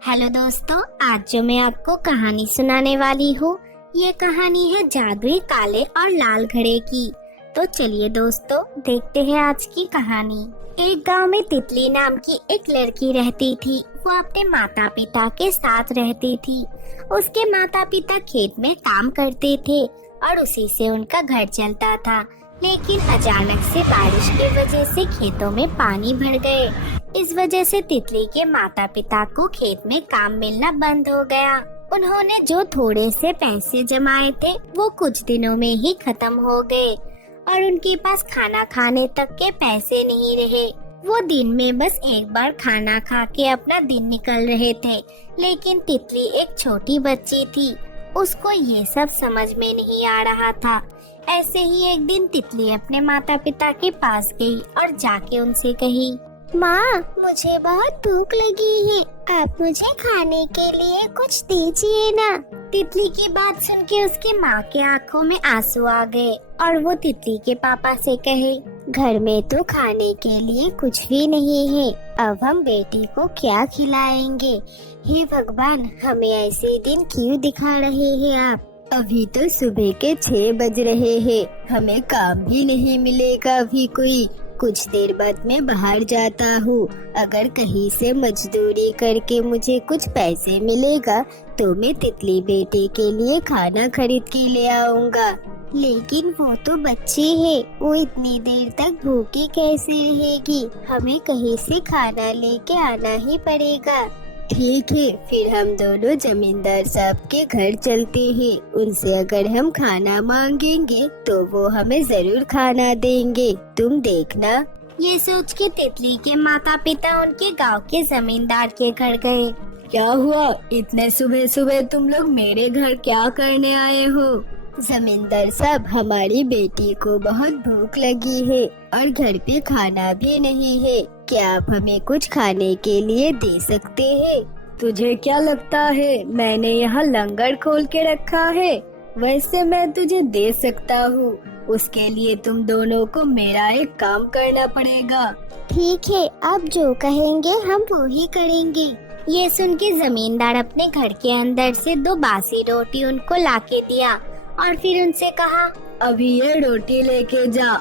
Hello दोस्तों, आज जो मैं आपको कहानी सुनाने वाली हूँ ये कहानी है जादुई काले और लाल घड़े की। तो चलिए दोस्तों, देखते हैं आज की कहानी। एक गांव में तितली नाम की एक लड़की रहती थी। वो अपने माता पिता के साथ रहती थी। उसके माता पिता खेत में काम करते थे और उसी से उनका घर चलता था। लेकिन अचानक से बारिश की वजह से खेतों में पानी भर गए। इस वजह से तितली के माता पिता को खेत में काम मिलना बंद हो गया। उन्होंने जो थोड़े से पैसे जमाए थे वो कुछ दिनों में ही खत्म हो गए और उनके पास खाना खाने तक के पैसे नहीं रहे। वो दिन में बस एक बार खाना खा के अपना दिन निकल रहे थे। लेकिन तितली एक छोटी बच्ची थी, उसको ये सब समझ में नहीं आ रहा था। ऐसे ही एक दिन तितली अपने माता पिता के पास गई और जाके उनसे कही, माँ, मुझे बहुत भूख लगी है, आप मुझे खाने के लिए कुछ दीजिए ना। तितली की बात सुन के उसकी माँ के आंखों में आंसू आ गए और वो तितली के पापा से कहे, घर में तो खाने के लिए कुछ भी नहीं है, अब हम बेटी को क्या खिलाएंगे। हे भगवान, हमें ऐसे दिन क्यों दिखा रहे हैं आप। अभी तो सुबह के 6 बज रहे हैं, हमें काम भी नहीं मिलेगा अभी कोई। कुछ देर बाद मैं बाहर जाता हूँ, अगर कहीं से मजदूरी करके मुझे कुछ पैसे मिलेगा तो मैं तितली बेटे के लिए खाना खरीद के ले आऊँगा। लेकिन वो तो बच्ची है, वो इतनी देर तक भूखी कैसे रहेगी। हमें कहीं से खाना लेके आना ही पड़ेगा। ठीक है, फिर हम दोनों जमींदार साहब के घर चलते हैं। उनसे अगर हम खाना मांगेंगे तो वो हमें जरूर खाना देंगे, तुम देखना। ये सोच के तितली के माता पिता उनके गांव के जमींदार के घर गए। क्या हुआ, इतने सुबह सुबह तुम लोग मेरे घर क्या करने आए हो। जमींदार साहब, हमारी बेटी को बहुत भूख लगी है और घर पे खाना भी नहीं है, क्या आप हमें कुछ खाने के लिए दे सकते हैं। तुझे क्या लगता है मैंने यहाँ लंगर खोल के रखा है। वैसे मैं तुझे दे सकता हूँ, उसके लिए तुम दोनों को मेरा एक काम करना पड़ेगा। ठीक है, आप जो कहेंगे हम वो ही करेंगे। ये सुन के जमींदार अपने घर के अंदर से 2 बासी रोटी उनको लाके दिया और फिर उनसे कहा, अभी ये रोटी लेके जा,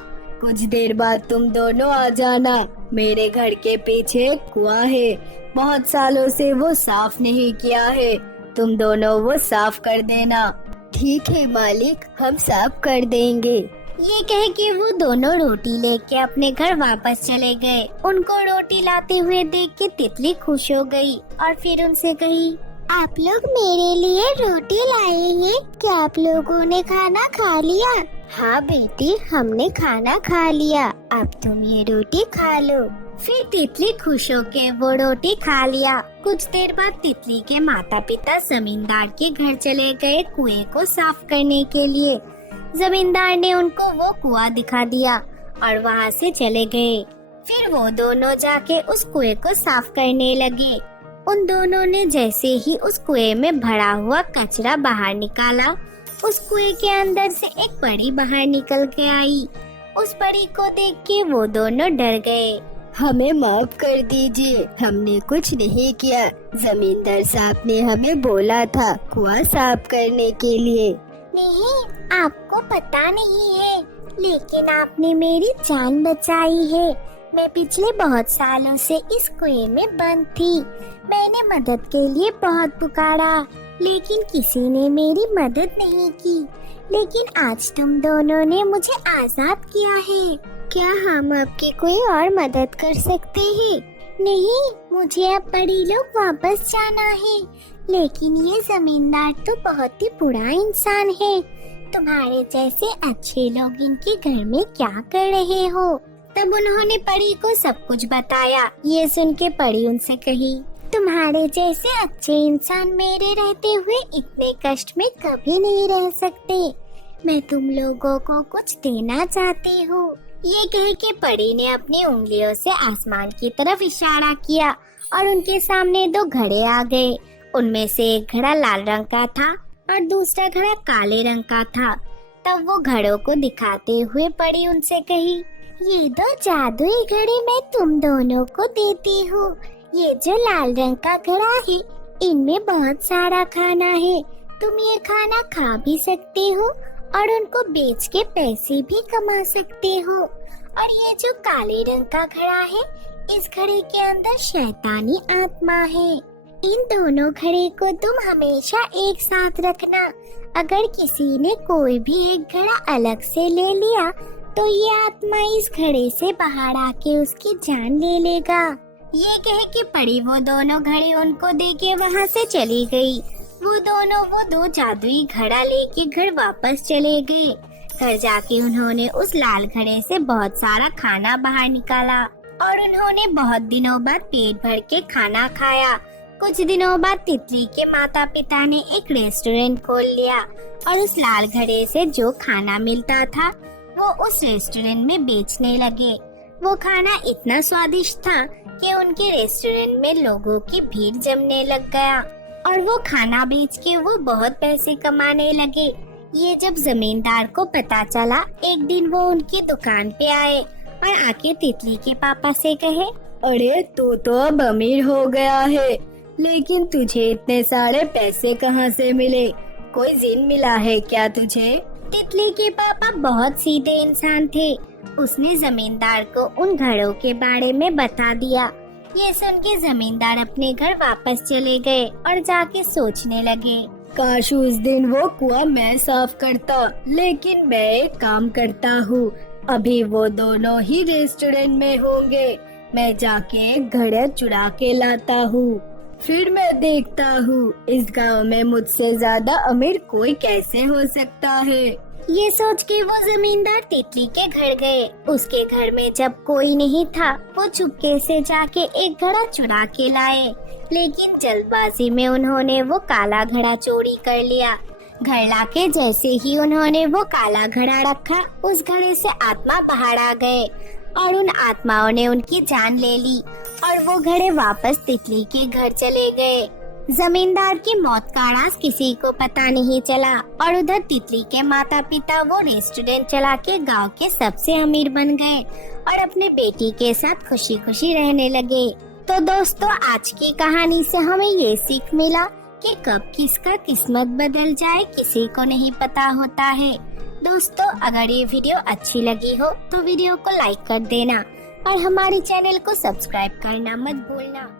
कुछ देर बाद तुम दोनों आ जाना। मेरे घर के पीछे एक कुआं है, बहुत सालों से वो साफ नहीं किया है, तुम दोनों वो साफ कर देना। ठीक है मालिक, हम साफ कर देंगे। ये कह के वो दोनों रोटी लेके अपने घर वापस चले गए। उनको रोटी लाते हुए देख के तितली खुश हो गई और फिर उनसे कही, आप लोग मेरे लिए रोटी लाए हैं, क्या आप लोगों ने खाना खा लिया। हाँ बेटी, हमने खाना खा लिया, अब तुम ये रोटी खा लो। फिर तितली खुश होके वो रोटी खा लिया। कुछ देर बाद तितली के माता पिता जमींदार के घर चले गए कुएं को साफ करने के लिए। जमींदार ने उनको वो कुआं दिखा दिया और वहाँ से चले गए। फिर वो दोनों जाके उस कुएं को साफ करने लगे। उन दोनों ने जैसे ही उस कुएं में भरा हुआ कचरा बाहर निकाला, उस कुएं के अंदर से एक परी बाहर निकल के आई। उस परी को देख के वो दोनों डर गए। हमें माफ कर दीजिए, हमने कुछ नहीं किया, जमींदार साहब ने हमें बोला था कुआं साफ करने के लिए। नहीं, आपको पता नहीं है, लेकिन आपने मेरी जान बचाई है। मैं पिछले बहुत सालों से इस कुएं में बंद थी। मैंने मदद के लिए बहुत पुकारा, लेकिन किसी ने मेरी मदद नहीं की। लेकिन आज तुम दोनों ने मुझे आजाद किया है। क्या हम आपकी कोई और मदद कर सकते हैं? नहीं, मुझे अब बड़ी लोग वापस जाना है। लेकिन ये जमींदार तो बहुत ही बुरा इंसान है। तुम्हारे जैसे अच्छे लोग इनके घर में क्या कर रहे हो? तब उन्होंने परी को सब कुछ बताया। ये सुन के परी उनसे कही, तुम्हारे जैसे अच्छे इंसान मेरे रहते हुए इतने कष्ट में कभी नहीं रह सकते। मैं तुम लोगों को कुछ देना चाहती हूँ। ये कह के परी ने अपनी उंगलियों से आसमान की तरफ इशारा किया और उनके सामने 2 घड़े आ गए। उनमें से एक घड़ा लाल रंग का था और दूसरा घड़ा काले रंग का था। तब वो घड़ों को दिखाते हुए परी उनसे कही, ये 2 जादुई घड़े मैं तुम दोनों को देती हूँ। ये जो लाल रंग का घड़ा है इनमें बहुत सारा खाना है, तुम ये खाना खा भी सकते हो और उनको बेच के पैसे भी कमा सकते हो। और ये जो काले रंग का घड़ा है, इस घड़े के अंदर शैतानी आत्मा है। इन दोनों घड़े को तुम हमेशा एक साथ रखना। अगर किसी ने कोई भी एक घड़ा अलग से ले लिया तो ये आत्मा इस घड़े से बाहर आके उसकी जान ले लेगा। ये कह के पड़ी वो दोनों घड़े उनको देके वहाँ से चली गई। वो दो जादुई घड़ा लेके घर वापस चले गए। घर जाके उन्होंने उस लाल घड़े से बहुत सारा खाना बाहर निकाला और उन्होंने बहुत दिनों बाद पेट भर के खाना खाया। कुछ दिनों बाद तितली के माता पिता ने एक रेस्टोरेंट खोल लिया और उस लाल घड़े से जो खाना मिलता था वो उस रेस्टोरेंट में बेचने लगे। वो खाना इतना स्वादिष्ट था कि उनके रेस्टोरेंट में लोगों की भीड़ जमने लग गया और वो खाना बेच के वो बहुत पैसे कमाने लगे। ये जब जमींदार को पता चला, एक दिन वो उनकी दुकान पे आए और आके तितली के पापा से कहे, अरे तू तो अब अमीर हो गया है, लेकिन तुझे इतने सारे पैसे कहाँ से मिले? कोई जिन मिला है क्या तुझे? तितली के पापा बहुत सीधे इंसान थे। उसने जमींदार को उन घड़ों के बारे में बता दिया। ये सुन के जमींदार अपने घर वापस चले गए और जाके सोचने लगे, काश उस दिन वो कुआं मैं साफ करता, लेकिन मैं एक काम करता हूँ, अभी वो दोनों ही रेस्टोरेंट में होंगे। मैं जाके एक घड़ा चुरा के लाता हूँ, फिर मैं देखता हूँ इस गांव में मुझसे ज्यादा अमीर कोई कैसे हो सकता है। ये सोच के वो जमींदार तितली के घर गए। उसके घर में जब कोई नहीं था, वो चुपके से जाके एक घड़ा चुरा के लाए, लेकिन जल्दबाजी में उन्होंने वो काला घड़ा चोरी कर लिया। घर लाके जैसे ही उन्होंने वो काला घड़ा रखा, उस घड़े से आत्मा बाहर आ गए और उन आत्माओं ने उनकी जान ले ली और वो घड़े वापस तितली के घर चले गए। जमींदार की मौत का राज किसी को पता नहीं चला और उधर तितली के माता पिता वो रेस्टोरेंट चला के गाँव के सबसे अमीर बन गए और अपने बेटी के साथ खुशी खुशी रहने लगे। तो दोस्तों, आज की कहानी से हमें ये सीख मिला कि कब किसका किस्मत बदल जाए किसी को नहीं पता होता है। दोस्तों, अगर ये वीडियो अच्छी लगी हो तो वीडियो को लाइक कर देना और हमारे चैनल को सब्सक्राइब करना मत भूलना।